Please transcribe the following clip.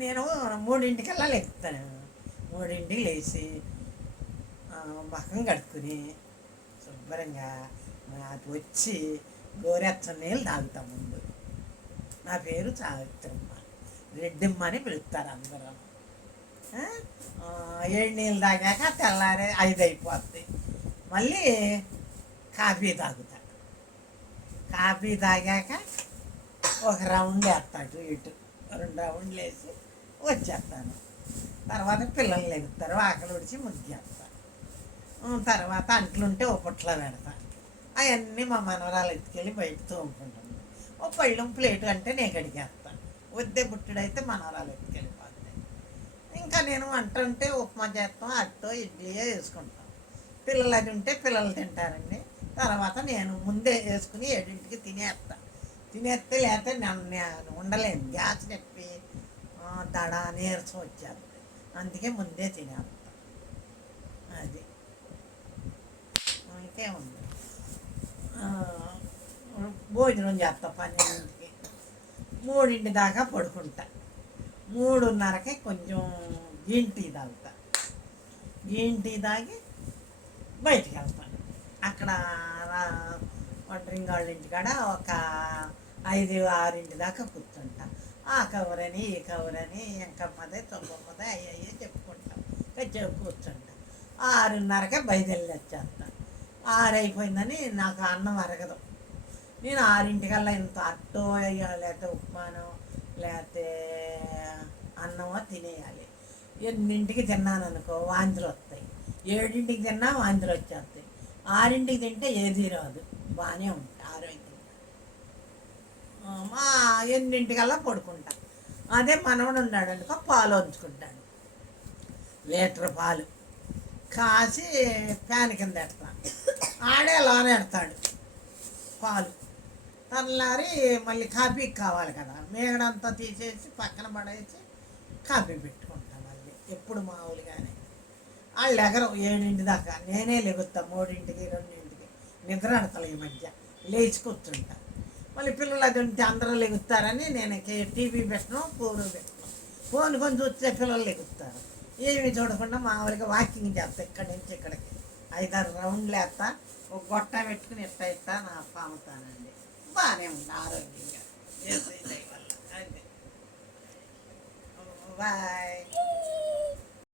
నేను 3:00కల్లా లేపుతాను. 3:00కి లేచి ముఖం కడుక్కుని శుభ్రంగా నాకు వచ్చి గోరెచ్చని నీళ్ళు తాగుతాం. ముందు నా పేరు సావిత్రమ్మ, రెడ్డిమ్మ అని పిలుస్తారు అందరూ. 7 నీళ్ళు తాగాక తెల్లారే 5 అయిపోద్ది. మళ్ళీ కాఫీ తాగుతా. కాఫీ తాగాక ఒక రౌండ్ వేస్తాడు, ఇటు 2 రౌండ్లు వేసి వచ్చేస్తాను. తర్వాత పిల్లలు లెగుతారు, ఆకలి ఉడిచి ముగ్గేస్తాను. తర్వాత అంట్లుంటే ఓ పుట్లో పెడతా. అవన్నీ మా మనవరాలు ఎత్తుకెళ్ళి బయట తోముకుంటాను. ఓ పళ్ళెం ప్లేటు అంటే నేను కడిగేస్తాను. వద్దే బుట్టుడైతే మనవరాలు ఎత్తుకెళ్ళిపోతాయి. ఇంకా నేను వంట ఉంటే ఉప్మా చేస్తాం, అట్టో ఇడ్లీయో వేసుకుంటాం. పిల్లలు అది ఉంటే పిల్లలు తింటారండి. తర్వాత నేను ముందే వేసుకుని 7ంటికి తినేస్తే లేకపోతే నేను ఉండలేను, గ్యాస్ నొప్పి దడ నీరసం వచ్చేది. అందుకే ముందే తినేస్తాను. అది ఇంకేముంది. భోజనం చేస్తా 12ంటికి. 3 దాకా పడుకుంటా. 3:30కి కొంచెం గ్రీన్ టీ తాగుతా. గ్రీన్ టీ తాగి బయటికి వెళ్తాను. అక్కడ వంటరింగ్ వాళ్ళ ఇంటికాడ ఒక 5-6 దాకా కూర్చుంటా. ఆ కవరని ఈ కవరని ఎంకమ్మదే తొమ్మదే అయ్యే చెప్పుకుంటాం. కొంచెం కూర్చుంటా. 6:30కే బయలుదేరి వచ్చేస్తా. 6 అయిపోయిందని నాకు అన్నం అరగదు. నేను 6:00కల్లా ఇంత అట్టో లేకపోతే ఉప్మానో లేకపోతే అన్నమో తినేయాలి. 8ంటికి తిన్నాను అనుకో వాంతులు వస్తాయి. 7ంటికి తిన్నా వాంతులు వచ్చేస్తాయి. 6ంటికి తింటే ఏదీ రాదు, బాగానే ఉంటుంది ఆరోగ్యంగా. 8ంటికల్లా పడుకుంటా. అదే మనవడు ఉన్నాడు అనుకో పాలు వంచుకుంటాడు. లీటర్ పాలు కాసి ఫ్యాన్ కింద పెడతాను. ఆడే లోన పెడతాడు పాలు. తెల్లారి మళ్ళీ కాఫీకి కావాలి కదా, మేగడంతా తీసేసి పక్కన పడేసి కాఫీ పెట్టుకుంటాను. మళ్ళీ ఎప్పుడు మామూలుగానే వాళ్ళు ఎగరు 7 దాకా. నేనే లెగుతా 3ంటికి 2ంటికి. నిద్ర అడతలు ఈ మధ్య లేచి కూర్చుంటా. మళ్ళీ పిల్లలు అది ఉంటే అందరూ లెగుతారని నేను టీవీ పెట్టను, ఫోను పెట్టను. ఫోన్ కొని చూస్తే పిల్లలు లెగుతారు. ఏమి చూడకుండా మామూలుగా వాకింగ్ చేస్తా. ఇక్కడి నుంచి ఇక్కడికి 5-6 రౌండ్లు వేస్తా. ఒక గొట్ట పెట్టుకుని ఇట్టా నా పాముతానండి. బాగానే ఉంది ఆరోగ్యంగా. వల్ల అదే. బాయ్.